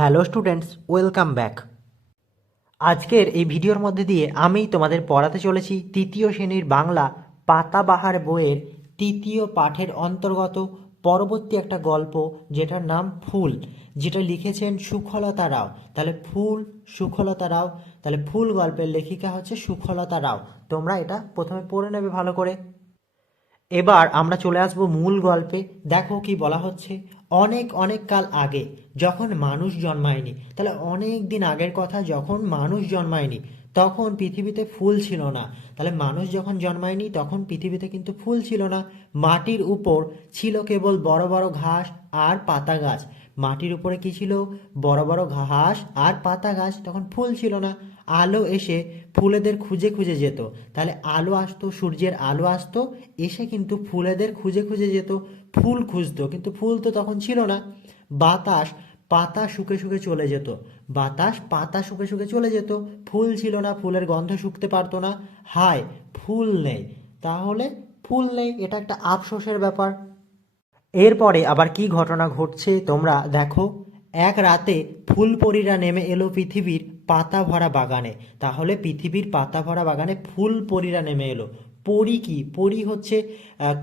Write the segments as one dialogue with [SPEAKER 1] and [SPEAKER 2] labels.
[SPEAKER 1] Hello students, welcome back. আজকের এই ভিডিওর মধ্যে দিয়ে আমি তোমাদের পড়াতে চলেছি তৃতীয় শ্রেণির বাংলা পাতাবাহার বইয়ের তৃতীয় পাঠের অন্তর্গত পরবর্তী একটা গল্প যেটার নাম ফুল, যেটা লিখেছেন সুখলতা রাও। তাহলে ফুল, সুখলতা রাও, তাহলে ফুল গল্পের লেখিকা হচ্ছে সুখলতা রাও। তোমরা এটা প্রথমে পড়ে নেবে ভালো করে। এবার আমরা চলে আসব মূল গল্পে। দেখো কি বলা হচ্ছে। অনেক অনেক কাল আগে যখন মানুষ জন্মায়নি, তাহলে অনেক দিন আগের কথা, যখন মানুষ জন্মায়নি, তখন পৃথিবীতে ফুল ছিল না। তাহলে মানুষ যখন জন্মায়নি, তখন পৃথিবীতে কিন্তু ফুল ছিল না। মাটির উপর ছিল কেবল বড় বড় ঘাস আর পাতা গাছ। মাটির উপরে কি ছিল? বড় বড় ঘাস আর পাতা গাছ। তখন ফুল ছিল না। আলো এসে ফুলেদের খুঁজে খুঁজে যেত। তাহলে আলো আসতো, সূর্যের আলো আসতো, এসে কিন্তু ফুলেদের খুঁজে খুঁজে যেত। ফুল খুঁজতো, কিন্তু ফুল তো তখন ছিল না। বাতাস পাতা শুকে শুকে চলে যেত। বাতাস পাতা শুকে শুকে চলে যেত। ফুল ছিল না, ফুলের গন্ধ শুকতে পারতো না। হায়, ফুল নেই। তাহলে ফুল নেই, এটা একটা আফসোসের ব্যাপার। এরপরে আবার কি ঘটনা ঘটছে তোমরা দেখো। এক রাতে ফুলপরীরা নেমে এলো পৃথিবীর পাতা ভরা বাগানে। তাহলে পৃথিবীর পাতা ভরা বাগানে ফুল পরীরা নেমে এলো। পরি কি? পরি হচ্ছে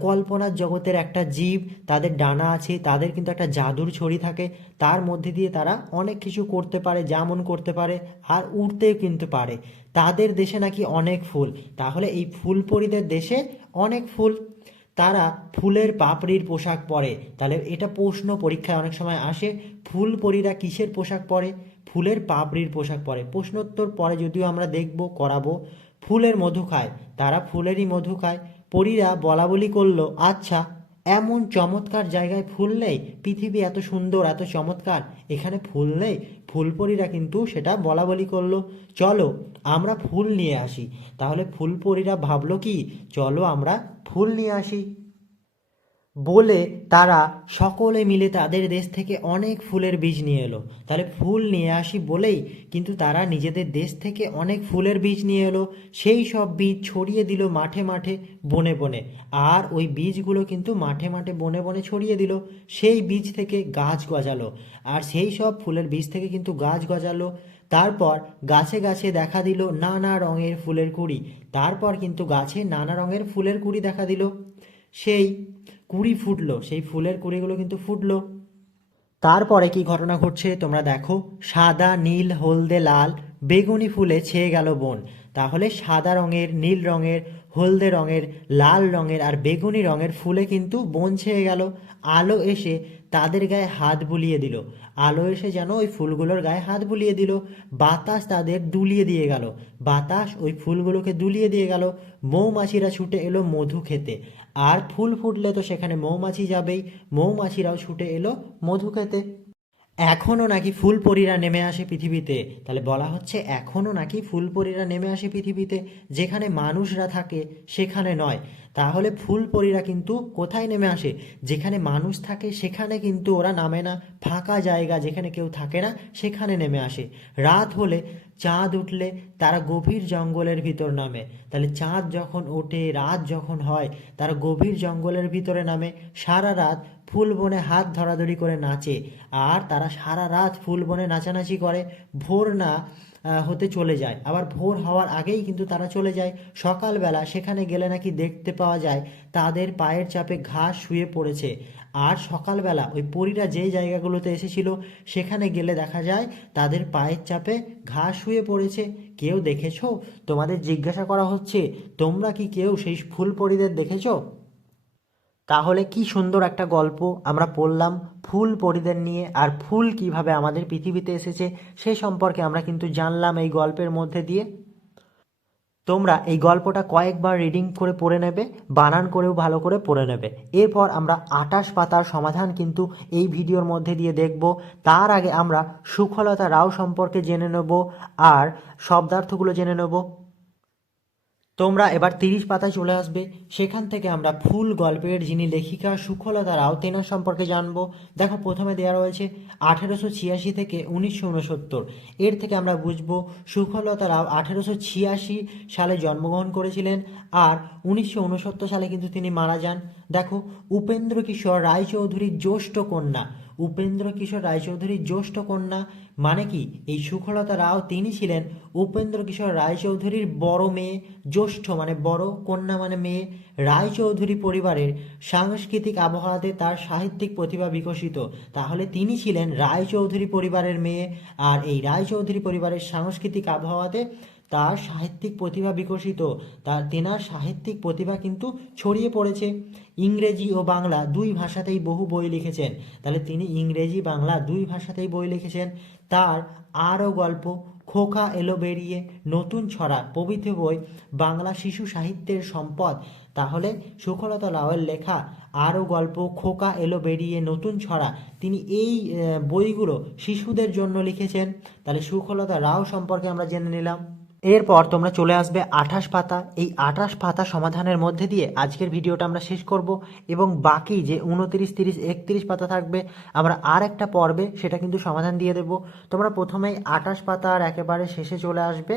[SPEAKER 1] কল্পনার জগতের একটা জীব, তাদের ডানা আছে, তাদের কিন্তু একটা জাদুর ছড়ি থাকে, তার মধ্যে দিয়ে তারা অনেক কিছু করতে পারে, যেমন করতে পারে, আর উড়তেও কিন্তু পারে। তাদের দেশে নাকি অনেক ফুল। তাহলে এই ফুল পরীদের দেশে অনেক ফুল। তারা ফুলের পাপড়ির পোশাক পরে। তাহলে এটা প্রশ্ন পরীক্ষায় অনেক সময় আসে, ফুল পরীরা কিসের পোশাক পরে? ফুলের পাপড়ির পোশাক পরে। প্রশ্নোত্তর পরে যদিও আমরা দেখব, করাবো, ফুলের মধু খায়, তারা ফুলেরই মধু খায়। পরীরা বলা বলি করল আচ্ছা এমন চমৎকার জায়গায় ফুল নেই? পৃথিবী এত সুন্দর, এত চমৎকার, এখানে ফুল নেই? ফুলপরীরা কিন্তু সেটা বলা বলি করল, চলো, আমরা ফুল নিয়ে আসি। তাহলে ফুলপরীরা ভাবলো কি, চলো, আমরা ফুল নিয়ে আসি। বলে তারা সকলে মিলে তাদের দেশ থেকে অনেক ফুলের বীজ নিয়ে এলো। তাহলে ফুল নিয়ে আসি বলেই কিন্তু তারা নিজেদের দেশ থেকে অনেক ফুলের বীজ নিয়ে এলো। সেই সব বীজ ছড়িয়ে দিল মাঠে মাঠে, বনে বনে। আর ওই বীজগুলো কিন্তু মাঠে মাঠে, বনে বনে ছড়িয়ে দিল। সেই বীজ থেকে গাছ গজালো। আর সেই সব ফুলের বীজ থেকে কিন্তু গাছ গজালো। তারপর গাছে গাছে দেখা দিল নানা রঙের ফুলের কুড়ি। তারপর কিন্তু গাছে নানা রঙের ফুলের কুড়ি দেখা দিল। সেই কুড়ি ফুটলো, সেই ফুলের কুড়িগুলো কিন্তু ফুটলো। তারপরে কি ঘটনা ঘটছে তোমরা দেখো। সাদা, নীল, হলদে, লাল, বেগুনি ফুলে ছেয়ে গেল বন। তাহলে সাদা রঙের, নীল রঙের, হলদে রঙের, লাল রঙের আর বেগুনি রঙের ফুলে কিন্তু বন ছেয়ে গেল। আলো এসে তাদের গায়ে হাত বুলিয়ে দিল। আলো এসে যেন ওই ফুলগুলোর গায়ে হাত বুলিয়ে দিল। বাতাস তাদের দুলিয়ে দিয়ে গেল। বাতাস ওই ফুলগুলোকে দুলিয়ে দিয়ে গেল। মৌমাছিরা ছুটে এলো মধু খেতে। আর ফুল ফুটলে তো সেখানে মৌমাছি যাবেই। মৌমাছিরাও ছুটে এলো মধু খেতে এখনও নাকি ফুলপরীরা নেমে আসে পৃথিবীতে। তাহলে বলা হচ্ছে এখনও নাকি ফুলপরীরা নেমে আসে পৃথিবীতে। যেখানে মানুষরা থাকে, সেখানে নয়। তাহলে ফুলপরীরা কিন্তু কোথায় নেমে আসে? যেখানে মানুষ থাকে, সেখানে কিন্তু ওরা নামে না। ফাঁকা জায়গা যেখানে কেউ থাকে না, সেখানে নেমে আসে। রাত হলে চাঁদ উঠলে তারা গভীর জঙ্গলের ভিতর নামে। তাহলে চাঁদ যখন ওঠে, রাত যখন হয়, তারা গভীর জঙ্গলের ভিতরে নামে। সারা রাত ফুল বনে হাত ধরাধরি করে নাচে। আর তারা সারা রাত ফুল বনে নাচানাচি করে। ভোর না হতে চলে যায়। আবার ভোর হওয়ার আগেই কিন্তু তারা চলে যায়। সকালবেলা সেখানে গেলে নাকি দেখতে পাওয়া যায়, তাদের পায়ের চাপে ঘাস শুয়ে পড়েছে। আর সকালবেলা ওই পরীরা যেই জায়গাগুলোতে এসেছিল, সেখানে গেলে দেখা যায়, তাদের পায়ের চাপে ঘাস শুয়ে পড়েছে। কেউ দেখেছ? তোমাদের জিজ্ঞাসা করা হচ্ছে, তোমরা কি কেউ সেই ফুল পরীদের দেখেছ? তাহলে কি সুন্দর একটা গল্প আমরা পড়লাম ফুল পরিদের নিয়ে আর ফুল কীভাবে আমাদের পৃথিবীতে এসেছে সে সম্পর্কে আমরা কিন্তু জানলাম এই গল্পের মধ্যে দিয়ে। তোমরা এই গল্পটা কয়েকবার রিডিং করে পড়ে নেবে, বানান করেও ভালো করে পড়ে নেবে। এরপর আমরা আটাশ পাতার সমাধান কিন্তু এই ভিডিওর মধ্যে দিয়ে দেখব। তার আগে আমরা সুখলতা রাও সম্পর্কে জেনে নেব আর শব্দার্থগুলো জেনে নেব। তোমরা এবার তিরিশ পাতায় চলে আসবে। সেখান থেকে আমরা ফুল গল্পের যিনি লেখিকা সুখলতা রাও তেনার সম্পর্কে জানব। দেখো, প্রথমে দেওয়া রয়েছে আঠেরোশো ছিয়াশি থেকে উনিশশো উনসত্তর। এর থেকে আমরা বুঝব সুখলতা রাও আঠেরোশো ছিয়াশি সালে জন্মগ্রহণ করেছিলেন আর উনিশশো উনসত্তর সালে কিন্তু তিনি মারা যান। দেখো উপেন্দ্র কিশোর রায়চৌধুরীর জ্যেষ্ঠ কন্যা। উপেন্দ্র কিশোর রায়চৌধুরীর জ্যেষ্ঠ কন্যা। মানে কি, এই সুখলতা রাও তিনি ছিলেন উপেন্দ্র কিশোর রায়চৌধুরীর বড় মেয়ে, জ্যেষ্ঠ মানে বড় কন্যা মানে মেয়ে। রায়চৌধুরী পরিবারের সাংস্কৃতিক আবহাওয়াতে তার সাহিত্যিক প্রতিভা বিকশিত। তাহলে তিনি ছিলেন রায়চৌধুরী পরিবারের মেয়ে। আর এই রায়চৌধুরী পরিবারের সাংস্কৃতিক আবহাওয়াতে তার সাহিত্যিক প্রতিভা বিকশিত। তার তেনার সাহিত্যিক প্রতিভা কিন্তু ছড়িয়ে পড়েছে। ইংরেজি ও বাংলা দুই ভাষাতেই বহু বই লিখেছেন। তাহলে তিনি ইংরেজি, বাংলা দুই ভাষাতেই বই লিখেছেন। তার আরও গল্প, খোকা এলো বেরিয়ে, নতুন ছড়া প্রভৃতি বই, বাংলা শিশু সাহিত্যের সম্পদ। তাহলে সুখলতা রাওয়ের লেখা, আরও গল্প, খোকা এলো বেরিয়ে, নতুন ছড়া, তিনি এই বইগুলো শিশুদের জন্য লিখেছেন। তাহলে সুখলতা রাও সম্পর্কে আমরা জেনে নিলাম। এরপর তোমরা চলে আসবে আঠাশ পাতা। এই আঠাশ পাতা সমাধানের মধ্যে দিয়ে আজকের ভিডিওটা আমরা শেষ করব এবং বাকি যে উনত্রিশ তিরিশ, একত্রিশ পাতা থাকবে, আমরা আর একটা পর্বে সেটা কিন্তু সমাধান দিয়ে দেব। তোমরা প্রথমেই আঠাশ পাতার একেবারে শেষে চলে আসবে।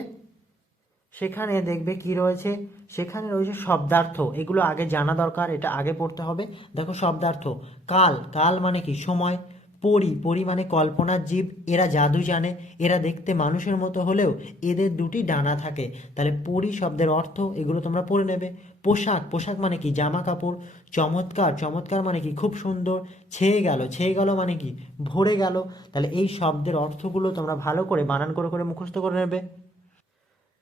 [SPEAKER 1] সেখানে দেখবে কি রয়েছে? সেখানে রয়েছে শব্দার্থ। এগুলো আগে জানা দরকার, এটা আগে পড়তে হবে। দেখো শব্দার্থ, কাল। কাল মানে কি? সময়। পরি পরি মানে কল্পনার জীব। এরা জাদু জানে, এরা দেখতে মানুষের মতো হলেও এদের দুটি ডানা থাকে। তাহলে পরি শব্দের অর্থ, এগুলো তোমরা পরে নেবে। পোশাক পোশাক মানে কি? জামা কাপড় চমৎকার চমৎকার মানে কি? খুব সুন্দর, ছেয়ে গেল ছেয়ে গেল মানে কি? ভরে গেল। তাহলে এই শব্দের অর্থগুলো তোমরা ভালো করে, বানান করে করে মুখস্থ করে নেবে।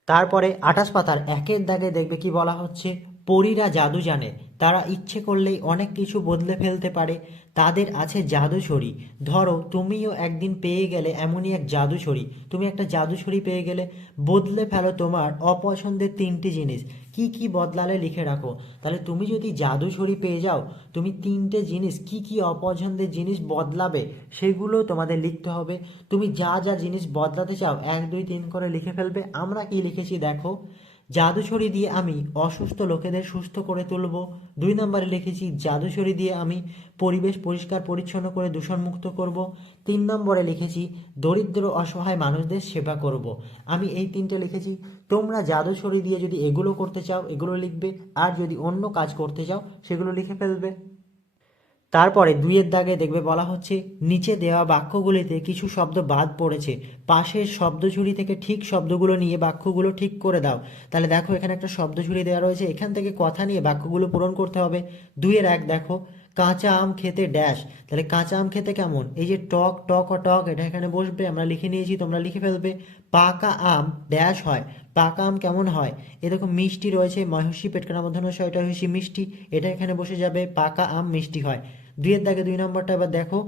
[SPEAKER 1] তারপরে আটাশ পাতার একের দাগে দেখবে কি বলা হচ্ছে? পরীরা জাদু জানে, তারা ইচ্ছে করলেই অনেক কিছু বদলে ফেলতে পারে। তাদের আছে জাদু ছড়ি ধরো, তুমিও একদিন পেয়ে গেলে এমনই এক জাদু ছড়ি তুমি একটা জাদু ছড়ি পেয়ে গেলে বদলে ফেলো তোমার অপছন্দের তিনটি জিনিস। কি কি বদলালে লিখে রাখো। তাহলে তুমি যদি জাদু ছড়ি পেয়ে যাও, তুমি তিনটে জিনিস, কি কি অপছন্দের জিনিস বদলাবে, সেগুলো তোমাদের লিখতে হবে। তুমি যা যা জিনিস বদলাতে চাও, এক, দুই, তিন করে লিখে ফেলবে। আমরা কি লিখেছি দেখো? জাদুছড়ি দিয়ে আমি অসুস্থ লোকেদের সুস্থ করে তুলব। দুই নম্বরে লিখেছি জাদুছড়ি দিয়ে আমি পরিবেশ পরিষ্কার পরিচ্ছন্ন করে দূষণমুক্ত করব। তিন নম্বরে লিখেছি, দরিদ্র অসহায় মানুষদের সেবা করব। আমি এই তিনটে লিখেছি, তোমরা জাদুছড়ি দিয়ে যদি এগুলো করতে চাও, এগুলো লিখবে। আর যদি অন্য কাজ করতে চাও, সেগুলো লিখে ফেলবে। তারপরে দুইয়ের দাগে দেখবে বলা হচ্ছে, নিচে দেওয়া বাক্যগুলিতে কিছু শব্দ বাদ পড়েছে। পাশের শব্দঝুড়ি থেকে ঠিক শব্দগুলো নিয়ে বাক্যগুলো ঠিক করে দাও। তাহলে দেখো এখানে একটা শব্দঝুড়ি দেওয়া রয়েছে। এখান থেকে কথা নিয়ে বাক্যগুলো পূরণ করতে হবে। দুইয়ের এক দেখো, কাঁচা আম খেতে ড্যাশ তাহলে কাঁচা আম খেতে কেমন? এই যে টক টক টক, এটা এখানে বসবে, আমরা লিখে নিয়েছি, তোমরা লিখে ফেলবে। পাকা আম ড্যাশ হয়। পাকা আম কেমন হয়? এ দেখো মিষ্টি রয়েছে মহর্ষি পেটকানা মধ্যে এটা হয়েছে মিষ্টি। এটা এখানে বসে যাবে, পাকা আম মিষ্টি হয়। দুইয়ের দাগে দুই নম্বরটা এবার দেখো,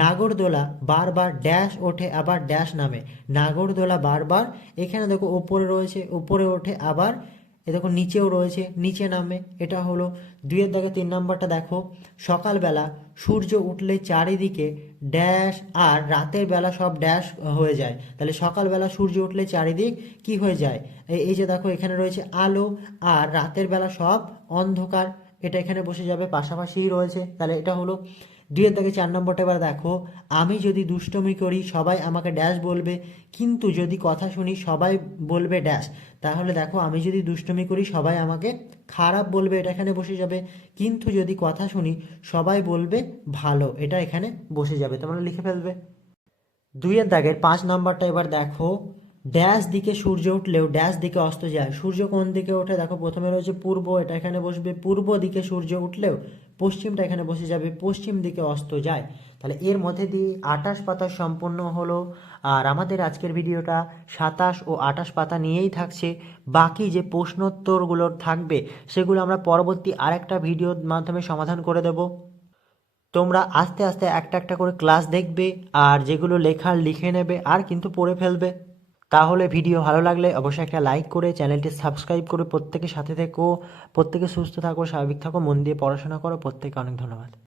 [SPEAKER 1] নাগরদোলা বারবার ড্যাশ ওঠে, আবার ড্যাশ নামে। নাগরদোলা বারবার, এখানে দেখো ওপরে রয়েছে, উপরে ওঠে, আবার এ দেখো নিচেও রয়েছে, নিচে নামে, এটা হলো। দুইয়ের দাগে তিন নম্বরটা দেখো, সকালবেলা সূর্য উঠলে চারিদিকে ড্যাশ আর রাতের বেলা সব ড্যাশ হয়ে যায়। তাহলে সকালবেলা সূর্য উঠলে চারিদিক কি হয়ে যায়? এই যে দেখো, এখানে রয়েছে আলো আর রাতের বেলা সব অন্ধকার। এটা এখানে বসে যাবে, পাশাপাশিই রয়েছে। তাহলে এটা হলো, দুইয়ের দাগে চার নম্বরটা এবার দেখো, আমি যদি দুষ্টমি করি, সবাই আমাকে ড্যাশ বলবে, কিন্তু যদি কথা শুনি, সবাই বলবে ড্যাশ তাহলে দেখো, আমি যদি দুষ্টমি করি, সবাই আমাকে খারাপ বলবে, এটা এখানে বসে যাবে। কিন্তু যদি কথা শুনি, সবাই বলবে ভালো, এটা এখানে বসে যাবে। তোমরা লিখে ফেলবে। দুইয়ের দাগের পাঁচ নম্বরটা এবার দেখো ড্যাশ দিকে সূর্য উঠলেও ড্যাশ দিকে অস্ত যায়। সূর্য কোন দিকে ওঠে? দেখো, প্রথমে রয়েছে পূর্ব, এটা এখানে বসবে। পূর্ব দিকে সূর্য উঠলেও পশ্চিমটা এখানে বসে যাবে, পশ্চিম দিকে অস্ত যায়। তাহলে এর মধ্যে দিয়ে আটাশ পাতা সম্পূর্ণ হলো। আর আমাদের আজকের ভিডিওটা সাতাশ ও আটাশ পাতা নিয়েই থাকছে। বাকি যে প্রশ্নোত্তরগুলো থাকবে, সেগুলো আমরা পরবর্তী আরেকটা ভিডিওর মাধ্যমে সমাধান করে দেবো। তোমরা আস্তে আস্তে একটা একটা করে ক্লাস দেখবে, আর যেগুলো লেখার লিখে নেবে, আর কিন্তু পড়ে ফেলবে। তাহলে ভিডিও ভালো লাগলে অবশ্যই একটা লাইক করে চ্যানেলটি সাবস্ক্রাইব করে প্রত্যেকের সাথে থেকো, প্রত্যেকে সুস্থ থাকো, স্বাভাবিক থাকো, মন দিয়ে পড়াশোনা করো, প্রত্যেকে অনেক ধন্যবাদ।